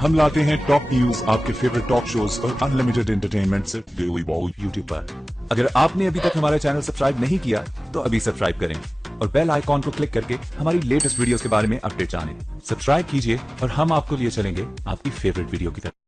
हम लाते हैं top news, आपके फेवरेट टॉक शोज और अनलिमिटेड एंटरटेनमेंट सिर्फ डेली बॉल यूट्यूब पर। अगर आपने अभी तक हमारा चैनल सब्सक्राइब नहीं किया तो अभी सब्सक्राइब करें और बेल आइकॉन को क्लिक करके हमारी लेटेस्ट वीडियोस के बारे में अपडेट जानें। सब्सक्राइब कीजिए और हम आपको लिए चलेंगे आपकी फेवरेट वीडियो की तरफ।